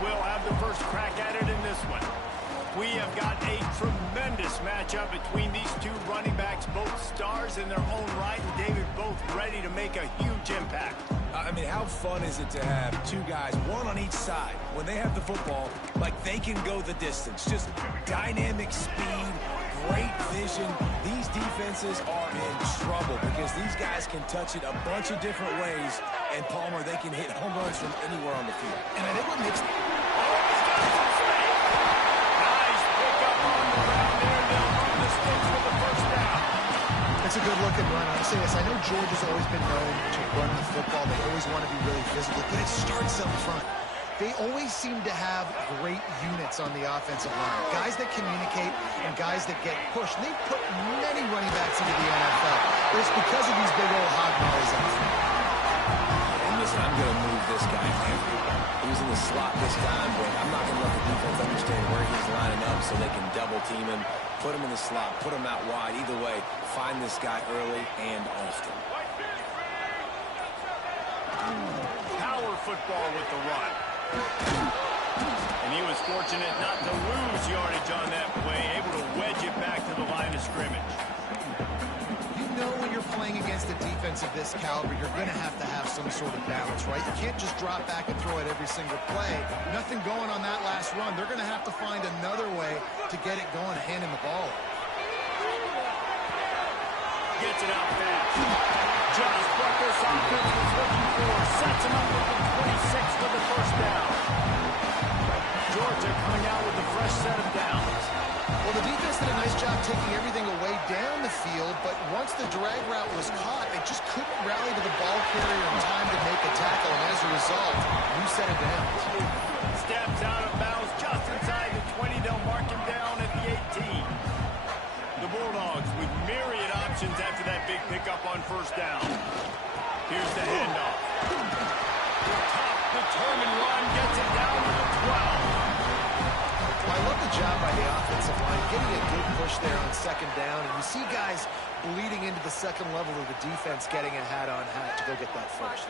will have the first crack at it in this one. We have got a tremendous matchup between these two running backs, both stars in their own right, and David, both ready to make a huge impact. I mean, how fun is it to have two guys, one on each side, when they have the football, like they can go the distance. Just dynamic speed, great vision. These defenses are in trouble because these guys can touch it a bunch of different ways, and Palmer, they can hit home runs from anywhere on the field. And I think what makes... It's a good-looking run. I'll say this. I know Georgia's always been known to run the football. They always want to be really physical, but it starts up front. They always seem to have great units on the offensive line. Guys that communicate and guys that get pushed. And they've put many running backs into the NFL. But it's because of these big old hog mollies up front. And listen, I'm going to move this guy everywhere. He was in the slot this time, but I'm not going to let the defense understand where he's lining up so they can double team him, put him in the slot, put him out wide. Either way, find this guy early and often. Power football with the run. And he was fortunate not to lose yardage on that play, able to wedge it back to the line of scrimmage. You know when you're playing against a defense of this caliber, you're going to have some sort of balance, right? You can't just drop back and throw it every single play. Nothing going on that last run. They're going to have to find another way to get it going, handing the ball. Gets it out fast. Just what this offense was looking for. Sets him up with the 26 for the first down. Georgia coming out with a fresh set of downs. Well, the defense did a nice job taking everything away down the field, but once the drag route was caught, they just couldn't rally to the ball carrier in time to make a tackle, and as a result, new set of downs. Steps out of bounds just inside the 20. They'll mark him down at the 18. The Bulldogs with myriad options after that big pickup on first down. Here's the handoff. Top determined run gets it down to the 12. I love the job by the offensive line, getting a good push there on second down, and you see guys bleeding into the second level of the defense getting a hat-on-hat to go get that first.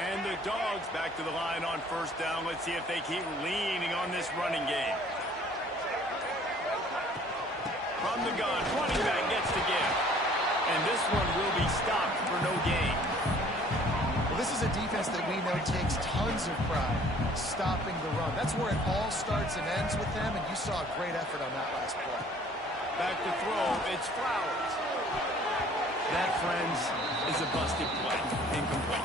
And the Dogs back to the line on first down. Let's see if they keep leaning on this running game. From the gun, running back gets the give. And this one will be stopped for no gain. Well, this is a defense that we know takes tons of pride stopping the run. That's where it all starts and ends with them, and you saw a great effort on that last play. Back to throw, it's Flowers. That, friends, is a busted play. Incomplete.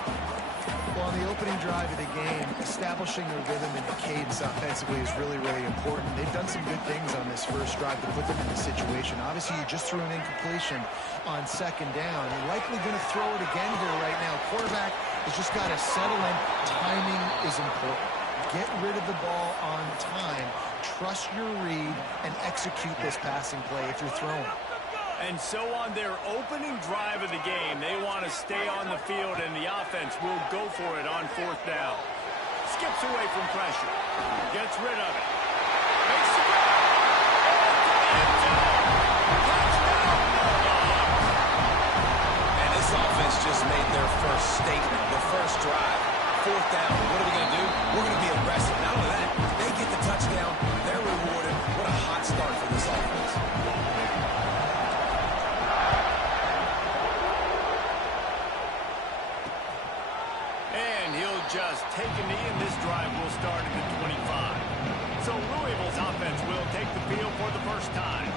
Well, on the opening drive of the game, establishing a rhythm and a cadence offensively is really, really important. They've done some good things on this first drive to put them in the situation. Obviously, you just threw an incompletion on second down. You're likely going to throw it again here right now. Quarterback has just got to settle in. Timing is important. Get rid of the ball on time. Trust your read and execute this passing play if you're throwing. And so on their opening drive of the game, they want to stay on the field, and the offense will go for it on fourth down. Skips away from pressure. Gets rid of it. Makes the grab. And this offense just made their first statement, the first drive. Fourth down. What are we going to do? We're going to be aggressive. Not only that, they get the touchdown. They're rewarded. What a hot start for this offense. Just take a knee, and this drive will start at the 25. So Louisville's offense will take the field for the first time.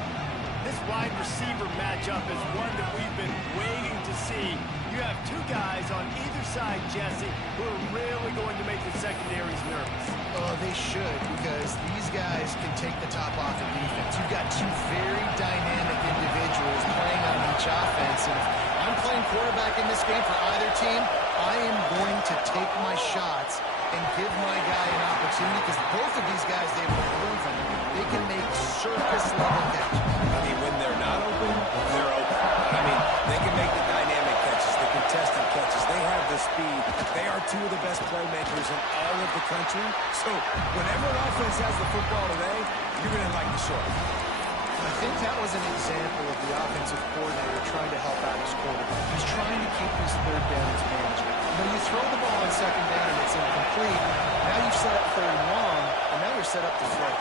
This wide receiver matchup is one that we've been waiting to see. You have two guys on either side, Jesse, who are really going to make the secondaries nervous. Oh, they should, because these guys can take the top off the defense. You've got two very dynamic individuals playing on each offense, and if I'm playing quarterback in this game for either team, I am going to take my shots and give my guy an opportunity, because both of these guys, they've proven they can make surface-level catches. I mean, when they're not open, they're open. I mean, they can make the dynamic catches, the contested catches. They have the speed. They are two of the best playmakers in all of the country. So whenever an offense has the football today, you're going to like the short. I think that was an example of the offensive coordinator trying to help out his quarterback. He's trying to keep these third downs managed. You know, you throw the ball on second down and it's incomplete. Now you've set up the flow.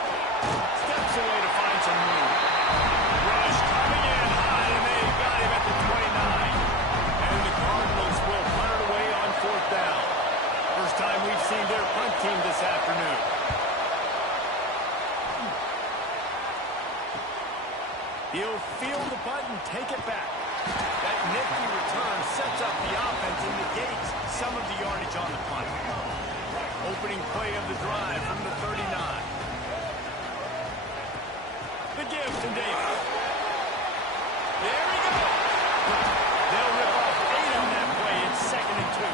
Steps away to find some room. Rush coming in high, and they got him at the 29. And the Cardinals will punt it away on 4th down. First time we've seen their punt team this afternoon. He'll field the punt and take it back. That nifty return sets up the offense and negates some of the yardage on the punt. Opening play of the drive from the 39. The give to Davis. There we go. They'll rip off 8 on that play. It's 2nd and 2.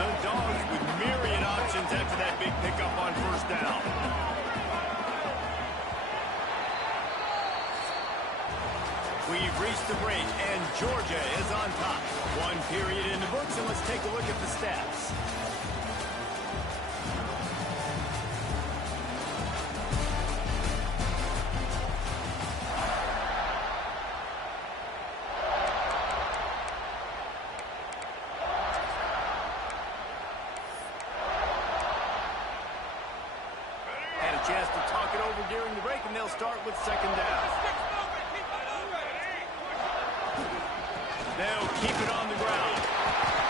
The Dogs with myriad options after that big pickup on 1st down. We've reached the break, and Georgia is on top. 1 period in the books, and let's take a look at the stats. Had a chance to talk it over during the break, and they'll start with 2nd down. They'll keep it on the ground.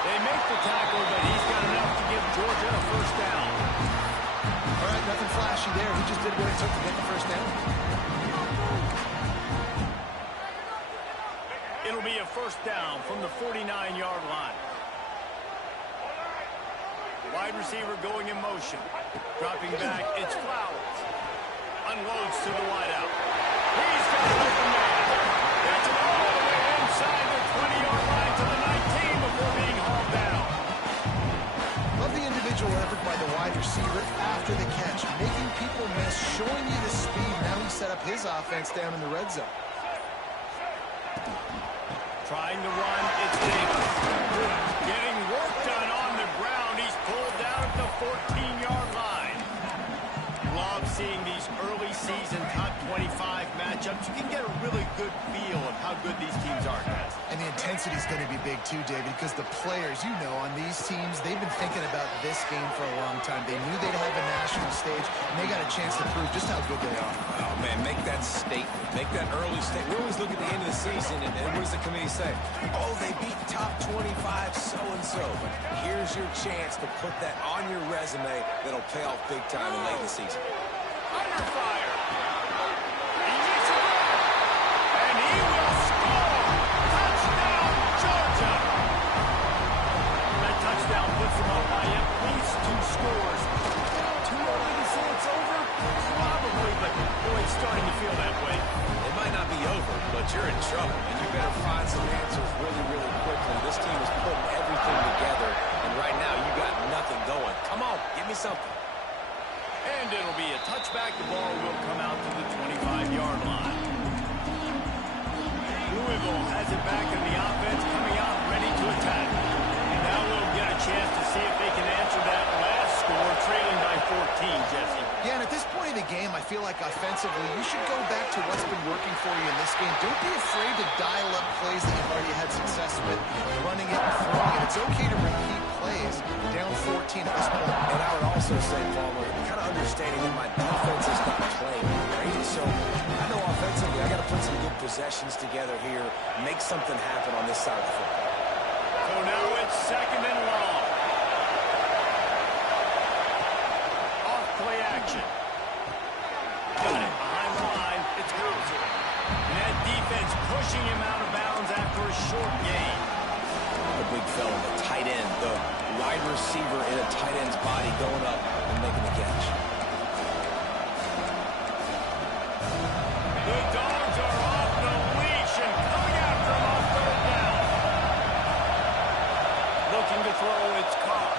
They make the tackle, but he's got enough to give Georgia a 1st down. All right, nothing flashy there. He just did what it took to get the 1st down. It'll be a 1st down from the 49-yard line. Wide receiver going in motion. Dropping back, it's Flowers. Unloads to the wideout. He's got an open man. Gets it all the way inside the 20-yard line to the 19 before being hauled down. Love the individual effort by the wide receiver after the catch, making people miss, showing you the speed. Now he set up his offense down in the red zone. Trying to run, it's Davis. Getting work done on the ground. He's pulled down at the 14-yard line. Love seeing these early season top 25 matchups. You can get a really good feel of how good these teams are, guys. And the intensity is going to be big too, David, because the players, you know, on these teams, they've been thinking about this game for a long time. They knew they'd have a national stage, and they got a chance to prove just how good they are. Oh, man, make that statement. Make that early statement. We always look at the end of the season, and what does the committee say? Oh, they beat top 25 so-and-so. But here's your chance to put that on your resume that'll pay off big time in late in the season. Under fire. He gets it back. And he will score. Touchdown, Georgia. That touchdown puts them up by at least 2 scores. Too early to say it's over? Probably, but boy, it's starting to feel that way. It might not be over, but you're in trouble, and you better find some answers really, really quickly. This team is putting everything together, and right now you got nothing going. Come on, give me something. And it'll be a touchback. The ball will come out to the 25-yard line. Louisville has it back in the offense, coming out ready to attack. Now we'll get a chance to see if they can answer that last score, trailing by 14, Jesse. Yeah, and at this point in the game, I feel like offensively, you should go back to what's been working for you in this game. Don't be afraid to dial up plays that you've already had success with, running it and throwing it. It's okay to repeat plays down 14 at this point. And I would also say, Palmer, kind of understanding that my defense is not playing great. So I know offensively I got to put some good possessions together here, make something happen on this side of the football. So now it's 2nd and long. Off play action. Got it behind the line. It's Hauser. And that defense pushing him out of bounds after a short gain. The big fella, the tight end, the wide receiver in a tight end's body going up and making the catch. The Dogs are off the leash and coming after him on 3rd down. Looking to throw, it's caught.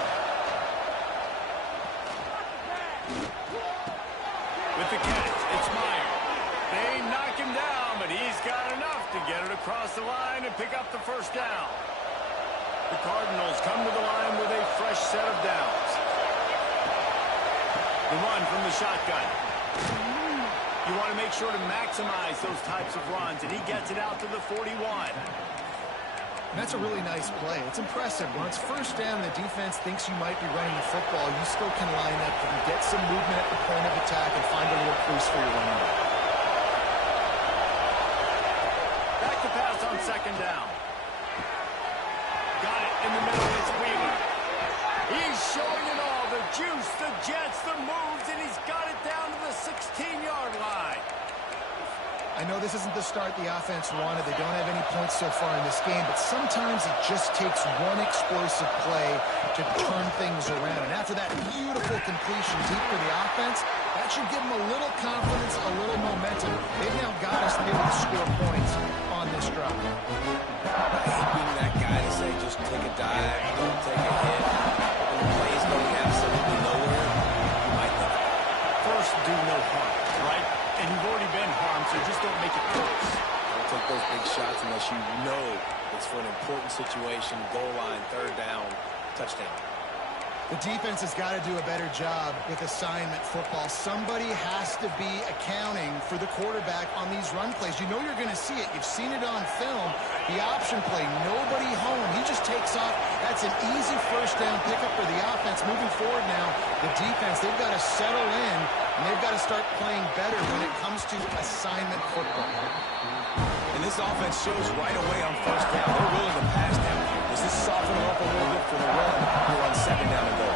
With the catch, it's Meyer. They knock him down, but he's got enough to get it across the line and pick up the 1st down. The Cardinals come to the line with a fresh set of downs. The run from the shotgun. You want to make sure to maximize those types of runs, and he gets it out to the 41. That's a really nice play. It's impressive. When it's first down and the defense thinks you might be running the football, you still can line up and get some movement at the point of attack and find a little crease for your running back. Back to pass on second down. Got it in the middle. It's Wheeler. He's showing it all. The juice, the jets, the moves, and he's got it down to the 16-yard line. I know this isn't the start the offense wanted. They don't have any points so far in this game, but sometimes it just takes one explosive play to turn things around. And after that beautiful completion deep for the offense, that should give them a little confidence, a little momentum. They've now got us to be able to score points on this drive. I hate being that guy to say just take a dive, don't take a hit. When the play's going absolutely nowhere, you might think, First, do no harm, right? And you've already been harmed, so just don't make it close. don't take those big shots unless you know it's for an important situation, goal line, third down, touchdown. The defense has got to do a better job with assignment football. Somebody has to be accounting for the quarterback on these run plays. You know you're going to see it. You've seen it on film. The option play, nobody home. He just takes off. That's an easy first down pickup for the offense. Moving forward now, the defense, they've got to settle in, and they've got to start playing better when it comes to assignment football. And this offense shows right away on first down. They're willing to pass down. Does this soften them up a little bit for the run here on second down and goal?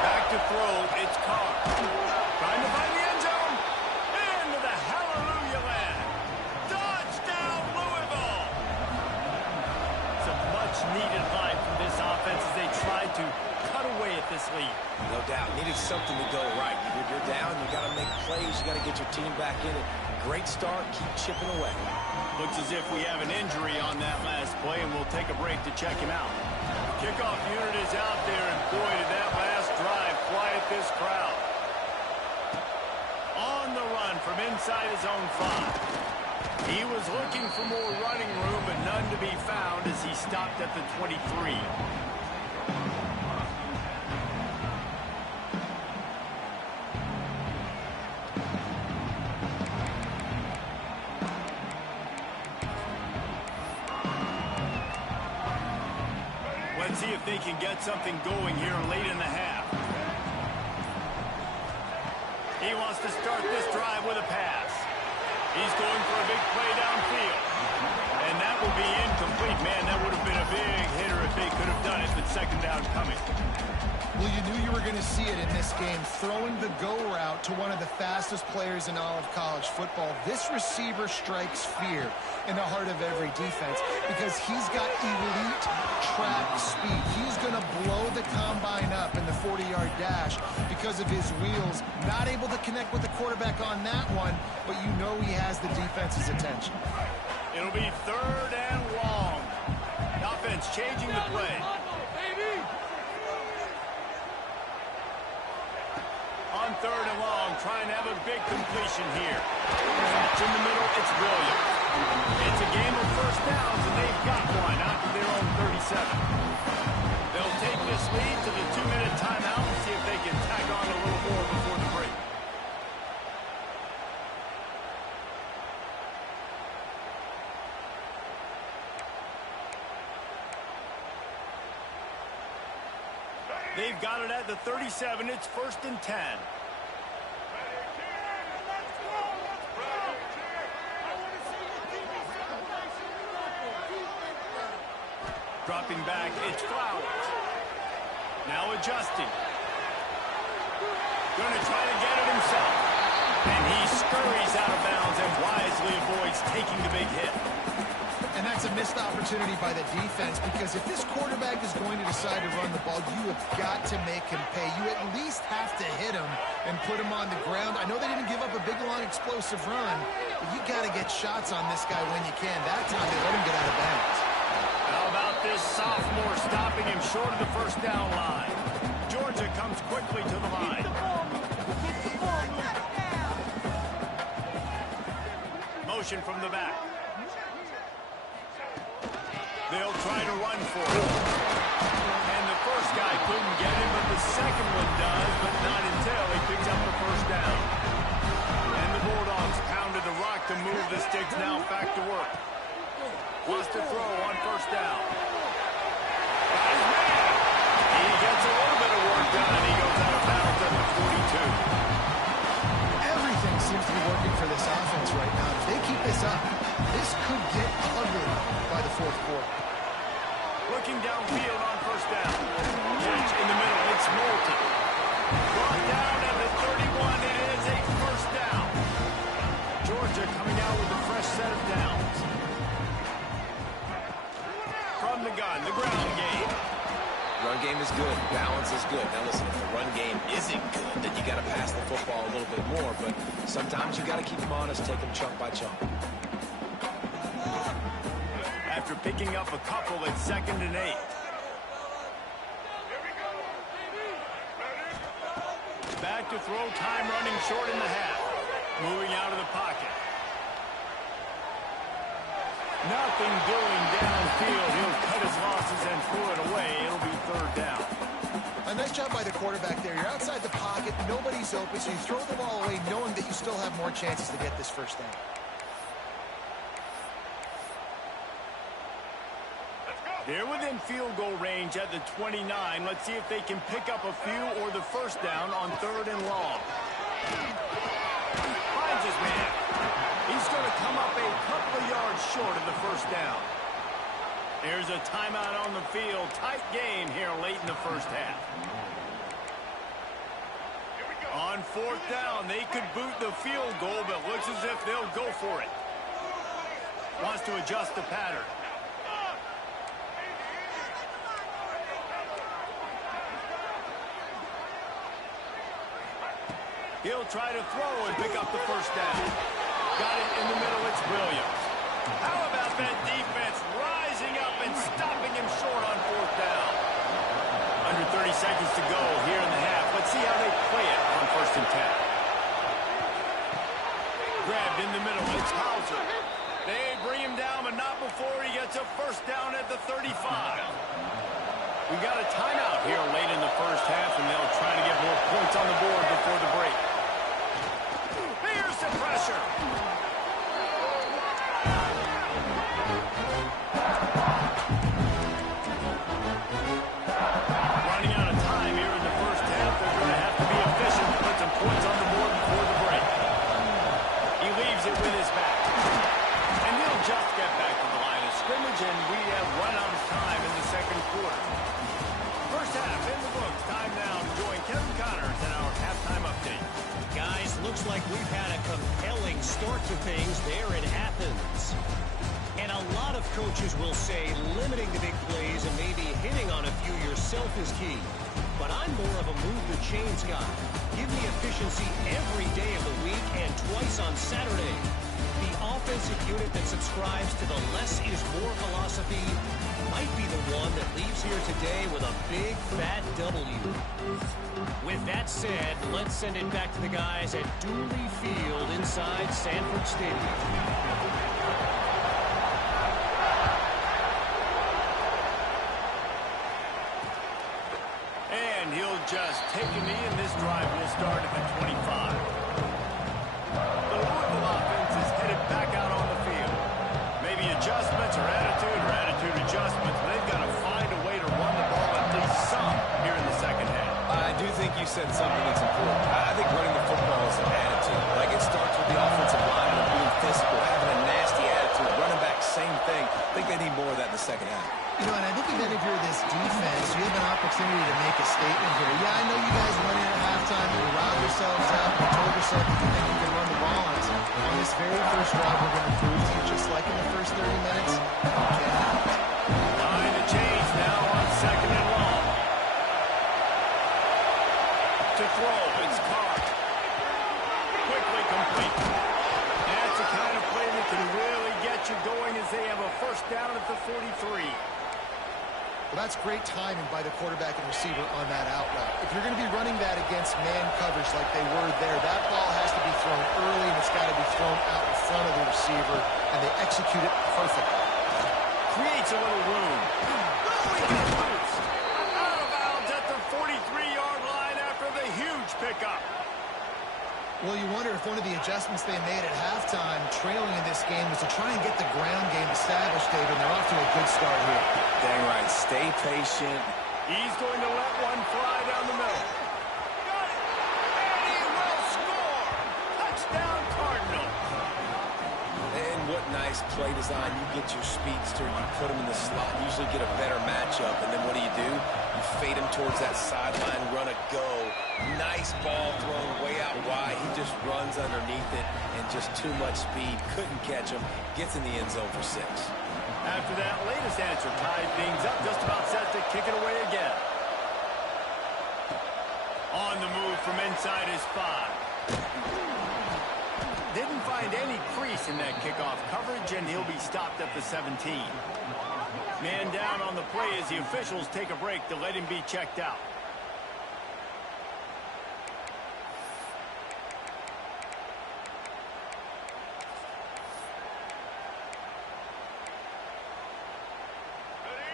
Back to throw, it's Carr. Trying to find the end zone. Into the hallelujah land. Touchdown, Louisville. Some much-needed life from this offense as they tried to cut away at this lead. No doubt. Needed something to go right. You're down, you got to make plays, you got to get your team back in it. Great start, keep chipping away. Looks as if we have an injury on that last play, and we'll take a break to check him out. Kickoff unit is out there, and boy, did that last drive quiet this crowd. On the run from inside his own 5. He was looking for more running room, but none to be found as he stopped at the 23. Let's see if they can get something going here late in the half. He wants to start this drive with a pass. He's going for a big play downfield. And that will be incomplete. Man, that would have been a big hitter if they could have done it, but second down coming. Well, you knew you were going to see it in this game, throwing the go route to one of the fastest players in all of college football. This receiver strikes fear in the heart of every defense because he's got elite track speed. He's going to blow the combine up in the 40-yard dash because of his wheels. Not able to connect with the quarterback on that one, but you know he has the defense's attention. It'll be third and long. Offense changing the play. On third and long, trying to have a big completion here. In the middle, it's Williams. It's a game of first downs, and they've got one out to their own 37. They'll take this lead to the 2-minute timeout and see if they can tack on a little more before the break. They've got it at the 37. It's 1st and 10. Dropping back, it's Flowers. Now adjusting. Going to try to get it himself. And he scurries out of bounds and wisely avoids taking the big hit. And that's a missed opportunity by the defense because if this quarterback is going to decide to run the ball, you have got to make him pay. You at least have to hit him and put him on the ground. I know they didn't give up a big, long, explosive run, but you got to get shots on this guy when you can. That time they let him get out of bounds. How about this sophomore stopping him short of the first down line? Georgia comes quickly to the line. Motion from the back. They'll try to run for it. And the first guy couldn't get him, but the second one does, but not until he picks up the first down. And the Bulldogs pounded the rock to move the sticks now back to work. Wants to throw on first down. Got his man. He gets a little bit of work done, and he goes out of bounds at the 42. Everything seems to be working for this offense right now. If they keep this up, this could get ugly by the fourth quarter. Looking downfield on first down. Catch in the middle. It's Moulton. Brought down at the 31. It is a first down. Georgia coming out with a fresh set of downs. From the gun, the ground game. Run game is good. Balance is good. Now listen, if the run game isn't good, then you got to pass the football a little bit more. But sometimes you got to keep them honest, take them chunk by chunk. After picking up a couple at 2nd and 8. Back to throw, time running short in the half. Moving out of the pocket. Nothing doing downfield. He'll cut his losses and throw it away. It'll be 3rd down. A nice job by the quarterback there. You're outside the pocket. Nobody's open, so you throw the ball away knowing that you still have more chances to get this first down. They're within field goal range at the 29. Let's see if they can pick up a few or the first down on 3rd and long. Finds his man. He's going to come up a couple of yards short of the first down. There's a timeout on the field. Tight game here late in the first half. On 4th down, they could boot the field goal, but looks as if they'll go for it. Wants to adjust the pattern. He'll try to throw and pick up the first down. Got it in the middle. It's Williams. How about that defense rising up and stopping him short on 4th down? Under 30 seconds to go here in the half. Let's see how they play it on 1st and 10. Grabbed in the middle. It's Hauser. They bring him down, but not before he gets a first down at the 35. We got a timeout here late in the first half, and they'll try to get more points on the board before the break. Here's the pressure. Running out of time here in the first half. They're going to have to be efficient to put some points on the board before the break. He leaves it with his back. And he'll just get back to the line of scrimmage, and we have run out of time in the second quarter. First half in the books. Time now to join Kevin Connors in our halftime update. Guys, looks like we've had a compelling start to things there in Athens. And a lot of coaches will say limiting the big plays and maybe hitting on a few yourself is key. But I'm more of a move the chains guy. Give me efficiency every day of the week and twice on Saturday. The offensive unit that subscribes to the less is more philosophy might be the one that leaves here today with a big fat W. With that said, let's send it back to the guys at Dooley Field inside Sanford Stadium. And he'll just take a knee, and this drive will start at the 25. The Louisville offense is headed back out on the field. Maybe adjustments or attitude adjustments, but they've got to find a way to run the ball at least some here in the second half. I do think you said something that's important. I think running the football is an attitude. Like, it starts with the offensive line and being physical, having a nasty attitude. Running back, same thing. I think they need more of that in the second half. You know, and I think even if you're this defense, you have an opportunity to make a statement here. Yeah, I know you guys went in at halftime and riled yourselves up and told yourself that you think you can run the ball on us. On this very first drive, we're going to prove to you, just like in the first 30 minutes, you cannot. Behind the chains now on 2nd and long. To throw, it's Carr. Quickly complete. That's the kind of play that can really get you going as they have a first down at the 43. Well, that's great timing by the quarterback and receiver on that out route. If you're going to be running that against man coverage like they were there, that ball has to be thrown early, and it's got to be thrown out in front of the receiver, and they execute it perfectly. Creates a little room. Oh, he got loose. Out of bounds at the 43-yard line after the huge pickup. Well, you wonder if one of the adjustments they made at halftime, trailing in this game, was to try and get the ground game established, David. They're off to a good start here. Dang right. Stay patient. He's going to let one fly down the middle. Got it! And he will score! Touchdown, Cardinals! And what nice play design. You get your speedster, you put him in the slot, usually get a better matchup, and then what do? You fade him towards that sideline, run a go. Nice ball thrown way out wide. He just runs underneath it and just too much speed. Couldn't catch him. Gets in the end zone for 6. After that latest answer, tied things up, just about set to kick it away again. On the move from inside his 5. Didn't find any crease in that kickoff coverage, and he'll be stopped at the 17. Man down on the play as the officials take a break to let him be checked out.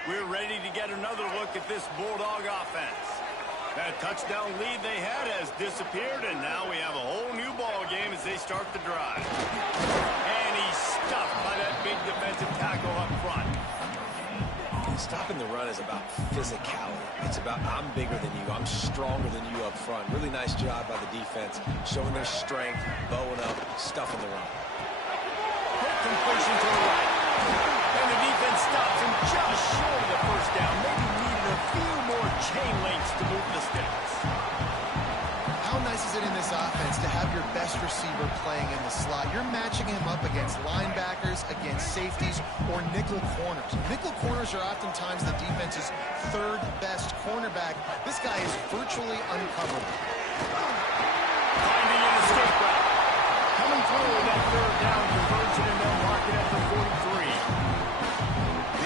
We're ready to get another look at this Bulldog offense. That touchdown lead they had has disappeared, and now we have a whole new ball game as they start the drive. And he's stuffed by that big defensive tackle up front. Stopping the run is about physicality. It's about I'm bigger than you. I'm stronger than you up front. Really nice job by the defense, showing their strength, bowing up, stuffing the run. Quick completion to the right. And the defense stops him just short of the first down. Maybe needed a few more chain links to move the sticks. How nice is it in this offense to have your best receiver playing in the slot? You're matching him up against linebackers, against safeties, or nickel corners. Nickel corners are oftentimes the defense's third best cornerback. This guy is virtually uncoverable. Finding an escape route. Coming through with that third down conversion, and they'll mark it at the 43.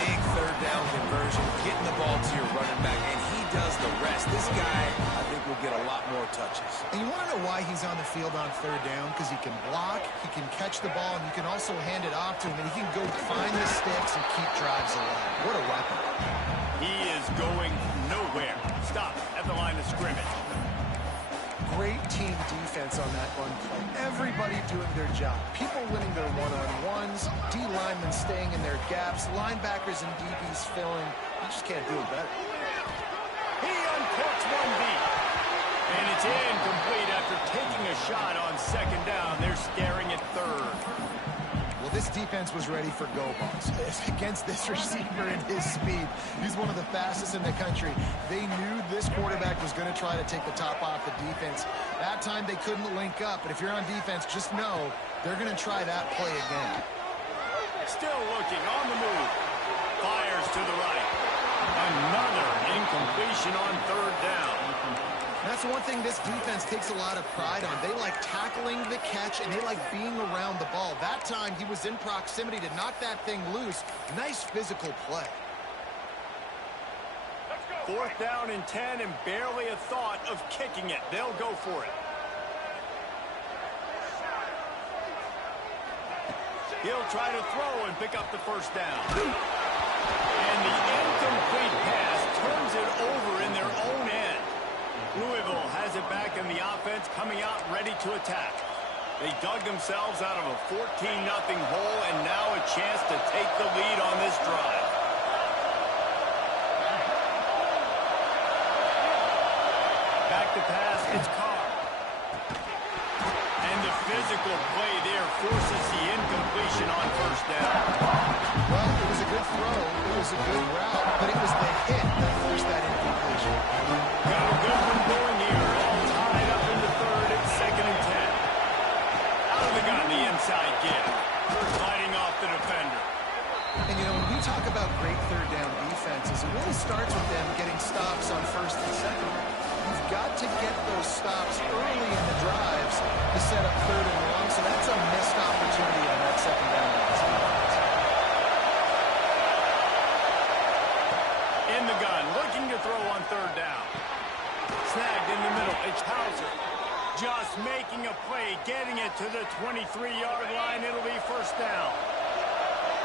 Big third down conversion, getting the ball to your running back, and he does the rest. This guy, I think, will get a lot more touches. And you want to know why he's on the field on third down? Because he can block, he can catch the ball, and you can also hand it off to him, and he can go find the sticks and keep drives alive. What a weapon. He is going nowhere. Stop at the line of scrimmage. Great team defense on that run play. Everybody doing their job. People winning their one-on-ones, D-linemen staying in their gaps, linebackers and DBs filling. You just can't do it better. He uncorks one deep. And it's incomplete after taking a shot on second down. They're staring at third. Well, this defense was ready for go balls. Against this receiver and his speed, he's one of the fastest in the country. They knew this quarterback was going to try to take the top off the defense. That time they couldn't link up, but if you're on defense, just know they're going to try that play again. Still looking on the move. Fires to the right. Another incompletion on third down. That's one thing this defense takes a lot of pride on. They like tackling the catch, and they like being around the ball. That time, he was in proximity to knock that thing loose. Nice physical play. 4th down and 10, and barely a thought of kicking it. They'll go for it. He'll try to throw and pick up the first down. And the incomplete pass turns it over in their own end. Louisville has it back in the offense, coming out ready to attack. They dug themselves out of a 14-0 hole, and now a chance to take the lead on this drive. Back to pass, it's Carr. And the physical play there forces the incompletion on first down. Well, it was a good throw, it was a good route, but it was the hit that forced that incompletion. Got a good one going here, all tied up into third at 2nd and 10. Out of the gun, the inside give. Sliding off the defender. And, you know, when we talk about great third down defenses, it really starts with them getting stops on first and second. You've got to get those stops early in the drives to set up third and long, so that's a missed opportunity on that second down. In the gun, looking to throw on third down. Snagged in the middle, it's Hauser. Just making a play, getting it to the 23-yard line. It'll be first down.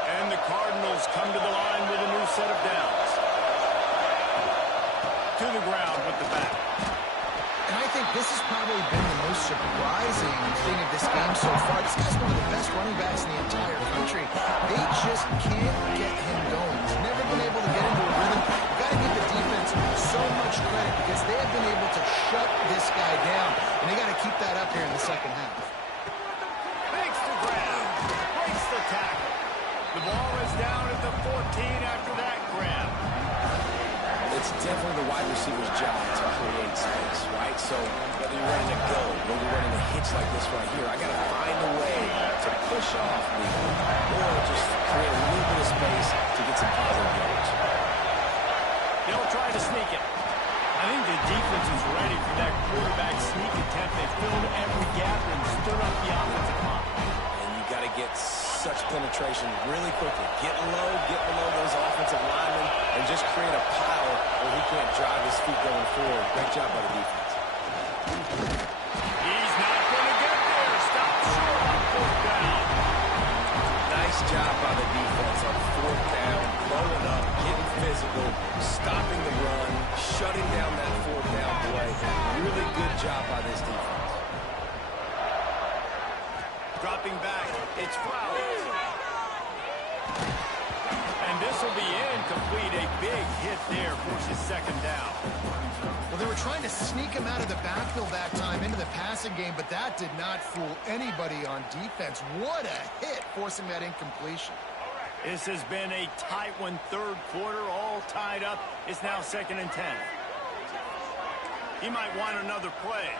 And the Cardinals come to the line with a new set of downs. To the ground with the back. And I think this has probably been the most surprising thing of this game so far. This guy's one of the best running backs in the entire country. They just can't get him going. He's never been able to get into a rhythm. You've got to give the defense so much credit because they have been able to shut this guy down, and they got to keep that up here in the second half. Makes the grab. Breaks the tackle. The ball is down at the 14 after that grab. It's definitely the wide receiver's job to create space, right? So whether you're running a go, whether you're running a hitch like this right here, I got to find a way to push off me or just create a little bit of space to get some positive yards. They'll try to sneak it. I think the defense is ready for that quarterback sneak attempt. They filled every gap and stood up the offensive line. And you got to get such penetration really quickly. Get low, get below those offensive linemen, and just create a pile where he can't drive his feet going forward. Great job by the defense. He's not going to get there. Stop short on fourth down. Nice job by the defense on fourth down, blowing up, getting physical, stopping the run, shutting down that fourth down play. Really good job by this defense. Dropping back, it's Flowers. And this will be incomplete. A big hit there, forces second down. Well, they were trying to sneak him out of the backfield that time into the passing game, but that did not fool anybody on defense. What a hit, forcing that incompletion. This has been a tight one, third quarter, all tied up. It's now 2nd and 10. He might want another play.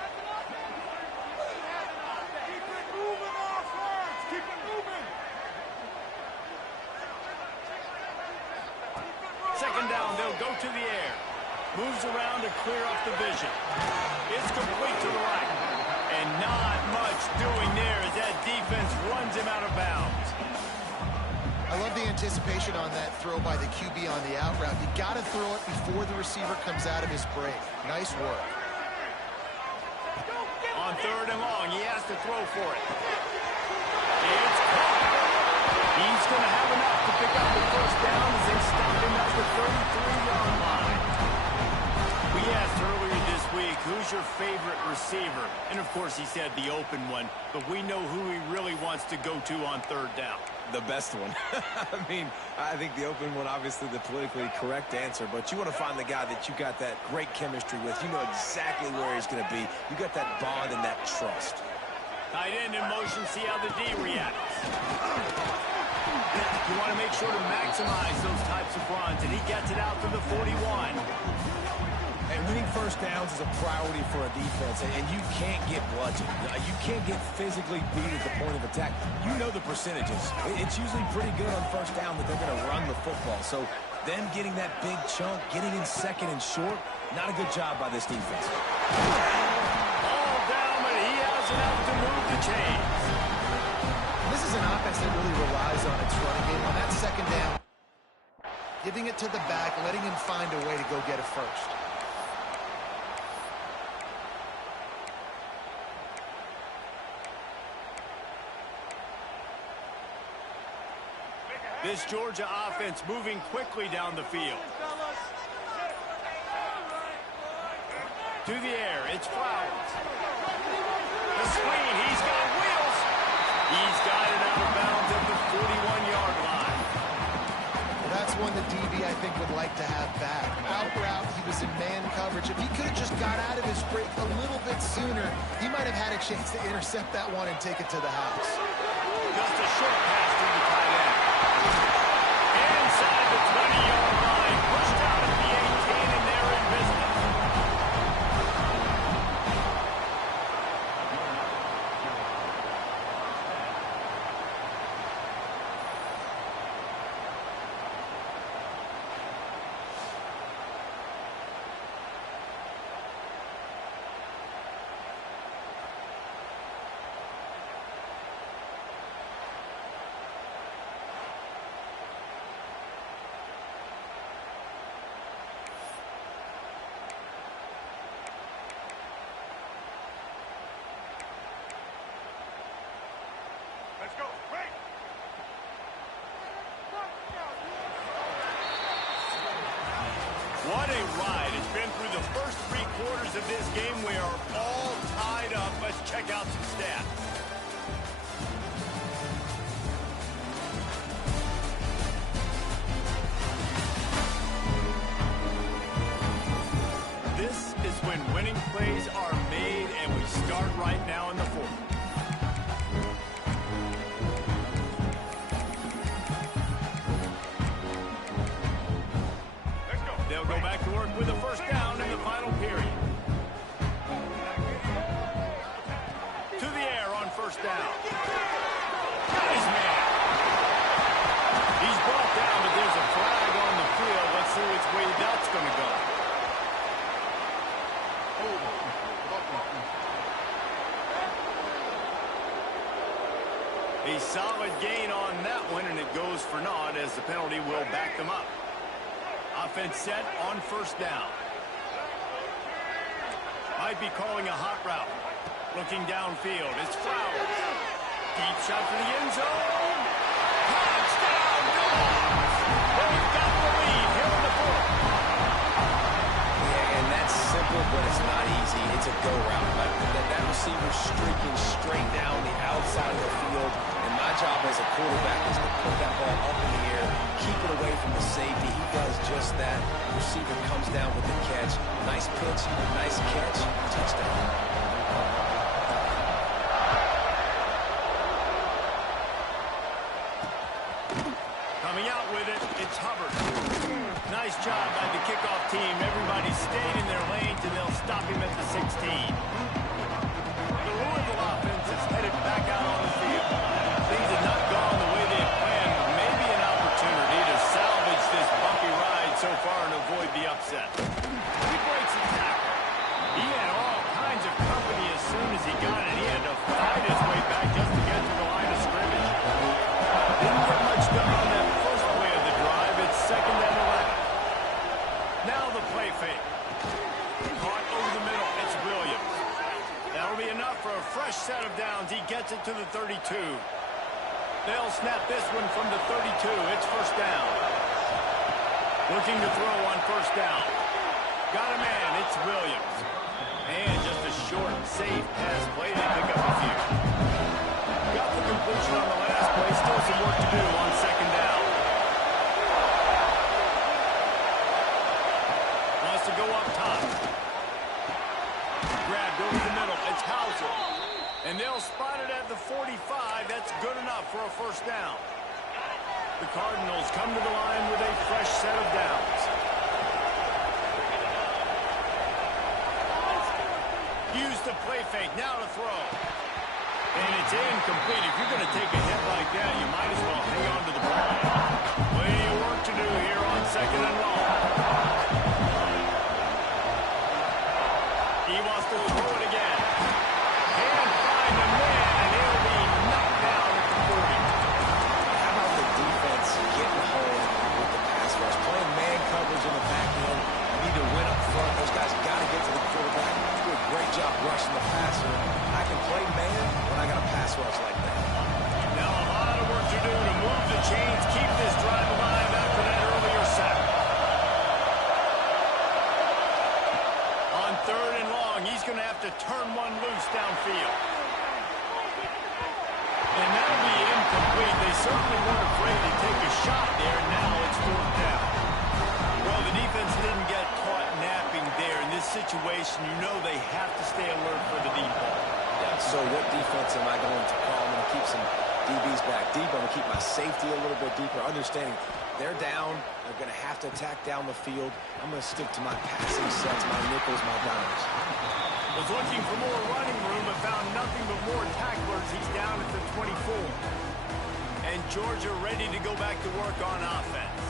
Second down, they'll go to the air. Moves around to clear up the vision. It's complete to the right. And not much doing there as that defense runs him out of bounds. I love the anticipation on that throw by the QB on the out route. You got to throw it before the receiver comes out of his break. Nice work. On 3rd and long, he has to throw for it. It's caught. He's going to have enough to pick up the first down as they stop him at the 33-yard line. We asked earlier this week, who's your favorite receiver? And, of course, he said the open one, but we know who he really wants to go to on 3rd down. The best one. I mean, I think the open one, obviously the politically correct answer, but you want to find the guy that you got that great chemistry with. You know exactly where he's going to be. You got that bond and that trust. Tight end in motion, see how the D reacts. You want to make sure to maximize those types of runs, and he gets it out to the 41. And winning first downs is a priority for a defense, and you can't get bludgeoned. You can't get physically beat at the point of attack. You know the percentages. It's usually pretty good on first down that they're going to run the football. So them getting that big chunk, getting in second and short, not a good job by this defense. Ball down, but he has enough to move the chains. This is an offense that really relies on its running game. On that second down, giving it to the back, letting him find a way to go get it first. This Georgia offense moving quickly down the field. To the air, it's Flowers. The screen, he's got wheels. He's got it out of bounds at the 41-yard line. Well, that's one the DB, I think, would like to have back. Out route, he was in man coverage. If he could have just got out of his break a little bit sooner, he might have had a chance to intercept that one and take it to the house. Just a short pass to the tight end. Inside the 20-yard line, pushed out at the 18, and they're in business. What a ride. It's been through the first 3 quarters of this game. We are all tied up. Let's check out some stats. This is when winning plays are made, and we start right now in the 4th. They'll go back to work with a first down in the final period. To the air on first down. Got his man. He's brought down, but there's a flag on the field. Let's see which way that's going to go. A solid gain on that one, and it goes for naught as the penalty will back them up. Offense set on first down. Might be calling a hot route. Looking downfield. It's Flowers. Deep shot for the end zone. Touchdown, Dogs! They've got the lead here in the 4th. Yeah, and that's simple, but it's not easy. It's a go route. Like that receiver streaking straight down the outside of the field. And my job as a quarterback is to put that ball up in the air, keep it away from the safety. He does just that. The receiver comes down with the catch. Nice pitch, nice catch, touchdown. Coming out with it, it's Hubbard. Nice job by the kickoff team. Everybody stayed in their lanes, and they'll stop him at the 16. The Louisville offense is headed back out on the field. Things have not gone the way they had planned, but maybe an opportunity to salvage this bumpy ride so far and avoid the upset. He breaks the tackle. He had all kinds of company as soon as he got it. He had to fight his way back just to get to the line of scrimmage. Didn't get much done on that first play of the drive. It's 2nd and 11. Now the play fake. Caught over the middle. It's Williams. That'll be enough for a fresh set of downs. He gets it to the 32. They'll snap this one from the 32. It's first down. Looking to throw on first down. Got a man. It's Williams. And just a short, safe pass play. They pick up a few. Got the completion on the last play. Still some work to do on 2nd down. Wants to go up top. Grabbed over the middle. It's Hauser. And they'll spot it at the 45. That's good enough for a first down. The Cardinals come to the line with a fresh set of downs. Use the play fake. Now to throw. And it's incomplete. If you're going to take a hit like that, you might as well hang on to the ball. Plenty of work to do here on 2nd and long. He wants to throw it again. Can't find the man, and he'll be knocked down at the 40. How about the defense getting home with the pass rush? Playing man coverage in the back end. You need to win up front. Those guys got to get to the quarterback. Do a great job rushing the passer. I can play man when I got a pass rush like that. Now a lot of work to do to move the chains, keep this drive alive after that earlier sack. On 3rd and long, he's going to have to turn one loose downfield. And that'll be incomplete. They certainly weren't afraid to take a shot there. Now it's 4th down. Well, the defense didn't get caught napping there. In this situation, you know they have to stay alert for the deep ball. Yeah, so what defense am I going to call? I'm going to keep some DBs back deep. I'm going to keep my safety a little bit deeper, understanding they're down. They're going to have to attack down the field. I'm going to stick to my passing sets, my nickels, my dimes. Was looking for more running room, but found nothing but more tacklers. He's down at the 24. And Georgia ready to go back to work on offense.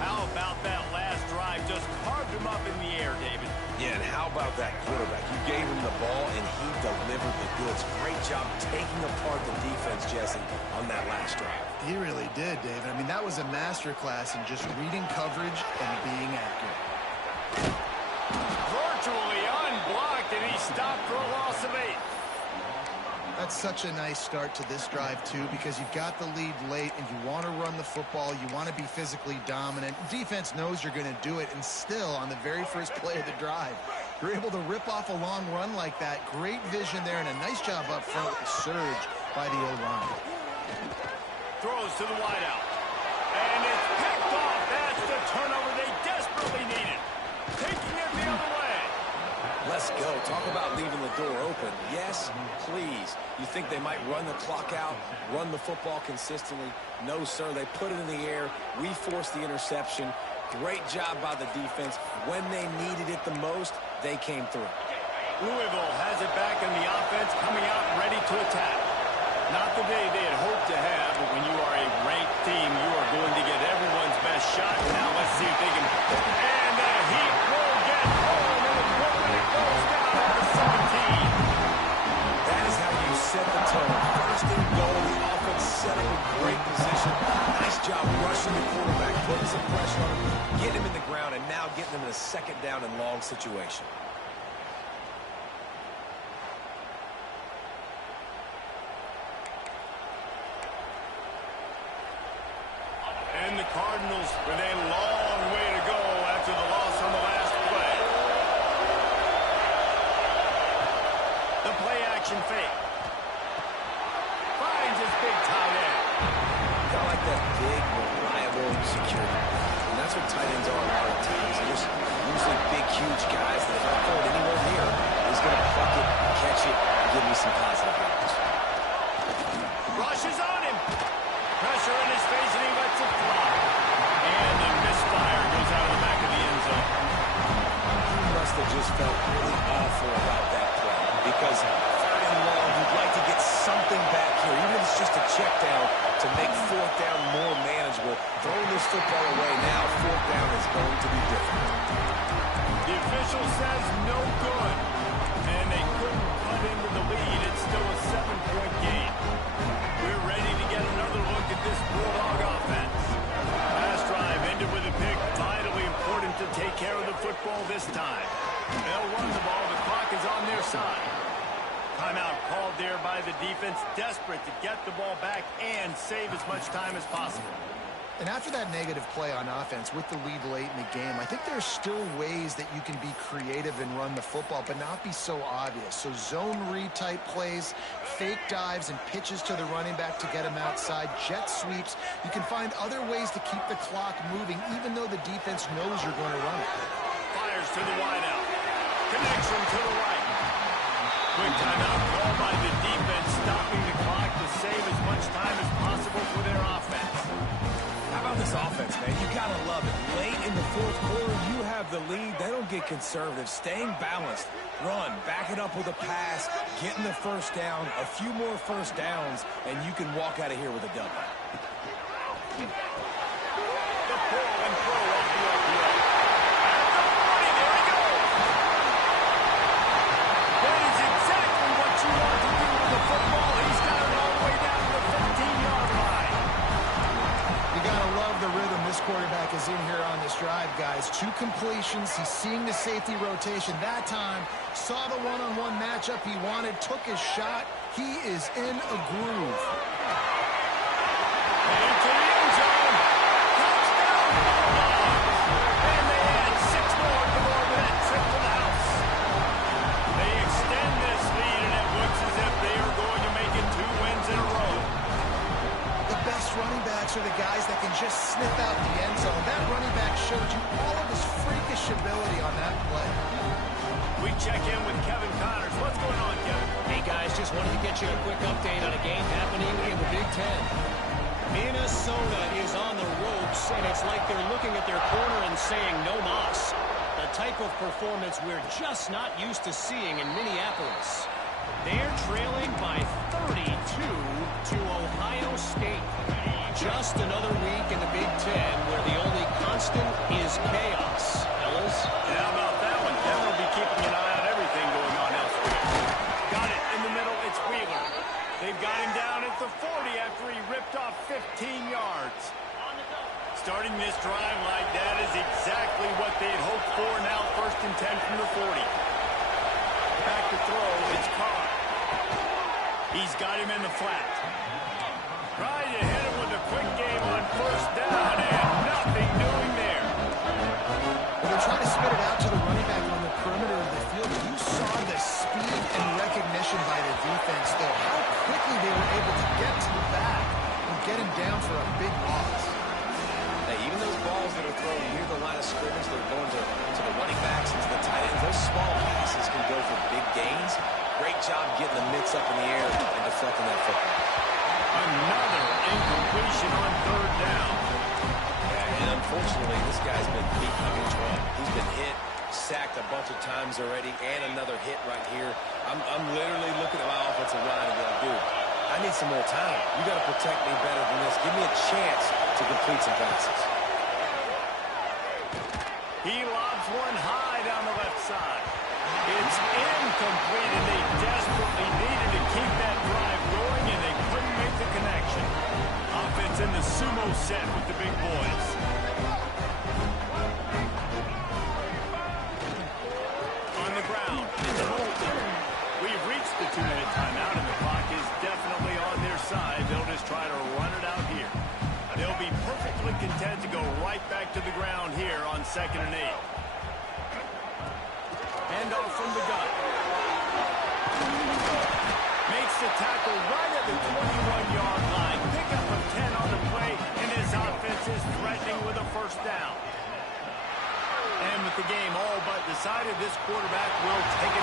How about that last drive? Just carved him up in the air, David. Yeah, and how about that quarterback? You gave him the ball, and he delivered the goods. Great job taking apart the defense, Jesse, on that last drive. He really did, David. I mean, that was a masterclass in just reading coverage and being accurate. Virtually unblocked, and he stopped for a loss of 8. That's such a nice start to this drive, too, because you've got the lead late and you want to run the football. You want to be physically dominant. Defense knows you're going to do it, and still, on the very first play of the drive, you're able to rip off a long run like that. Great vision there, and a nice job up front with the surge by the O-line. Throws to the wideout. And it's picked off. That's the turnover they desperately needed. Taking it the other way. Let's go. Talk about leaving the door open. Yes, please. You think they might run the clock out, run the football consistently? No, sir. They put it in the air. We forced the interception. Great job by the defense. When they needed it the most, they came through. Louisville has it back in the offense, coming out ready to attack. Not the day they had hoped to have, but when you are a ranked team, you are going to get everyone's best shot. Now let's see if they can... And the Heat will get home, and the quarterback goes down at the 17. That is how you set the tone. First and goal, the offense set up in great position. Nice job rushing the quarterback, putting some pressure on him, getting him in the ground, and now getting him in a second down and long situation. And the Cardinals with a long way to go after the loss on the last play. The play action fake. Finds his big tight end. I like that big, reliable security. And that's what tight ends are a lot of times. They're just usually big, huge guys that if I throw it anywhere near, he's going to pluck it, catch it, and give me some positive yards. Rushes on him. Pressure in his face, and he lets it fly. And the misfire goes out of the back of the end zone. He must have just felt really awful about that play. Because third and long, you'd like to get something back here, even if it's just a check down to make fourth down more manageable. Throwing this football away now, fourth down is going to be difficult. The official says no good. And they couldn't cut into the lead. It's still a 7-point game. We're ready to get another look at this Bulldog offense. Last drive ended with a pick. Vitally important to take care of the football this time. They'll run the ball. The clock is on their side. Timeout called there by the defense. Desperate to get the ball back and save as much time as possible. And after that negative play on offense with the lead late in the game, I think there's still ways that you can be creative and run the football, but not be so obvious. So zone read type plays, fake dives and pitches to the running back to get him outside, jet sweeps. You can find other ways to keep the clock moving, even though the defense knows you're going to run it. Fires to the wideout. Connection to the right. Quick timeout called by the defense, stopping the clock to save as much time as possible for their offense. How about this offense, man? You got to love it. Late in the fourth quarter, you have the lead. They don't get conservative. Staying balanced. Run. Back it up with a pass. Getting the first down. A few more first downs, and you can walk out of here with a W. The pull and throw off the RPO. At the 40, there he goes. That is exactly what you want to do with the football. He's got it all the way down to the 15-yard line. You gotta love the rhythm this quarterback is in here on this drive, guys. 2 completions. He's seeing the safety rotation that time. Saw the one-on-one matchup he wanted. Took his shot. He is in a groove. Into the end zone. Touchdown, Bulldogs. And they add 6 more to go over that trip to the house. They extend this lead, and it looks as if they are going to make it 2 wins in a row. The best running backs are the guys that can just sniff out the end zone. That running back showed you all of his freakish ability on that play. We check in with Kevin Connors. What's going on, Kevin? Hey, guys, just wanted to get you a quick update on a game happening in the Big Ten. Minnesota is on the ropes, and it's like they're looking at their corner and saying, no mas. The type of performance we're just not used to seeing in Minneapolis. They're trailing by 32 to Ohio State. Just another week in the Big Ten where the only constant is chaos. Fellas? Yeah, how about that one? Kevin will be keeping an eye on everything going on elsewhere. Got it in the middle. It's Wheeler. They've got him down at the 40 after he ripped off 15 yards. Starting this drive like that is exactly what they'd hoped for. Now 1st and 10 from the 40. Back to throw. It's Carr. He's got him in the flat. Trying to hit him with a quick game on first down, and nothing doing there. Well, they're trying to spit it out to the running back on the perimeter of the field. You saw the speed and recognition by the defense, though, how quickly they were able to get to the back and get him down for a big loss. Hey, even those balls that are thrown near the line of scrimmage, they're going to the running backs and to the tight ends. Those small passes can go for big gains. Great job getting the mitts up in the air and deflecting that football. Another incompletion on third down. Yeah, and unfortunately, this guy's been beaten on each one. He's been hit, sacked a bunch of times already, and another hit right here. I'm literally looking at my offensive line and going, dude, I need some more time. You got to protect me better than this. Give me a chance to complete some passes. He lobs one high down the left side. It's incomplete, and they desperately needed to keep that drive going, and they couldn't make the connection. Offense in the sumo set with the big boys. On the ground, it's holding. We've reached the 2-minute timeout, and the clock is definitely on their side. They'll just try to run it out here. They'll be perfectly content to go right back to the ground here on 2nd and 8. Handoff from the gun. Makes the tackle right at the 21-yard line. Pickup of 10 on the play, and his offense is threatening with a first down. And with the game all but decided, this quarterback will take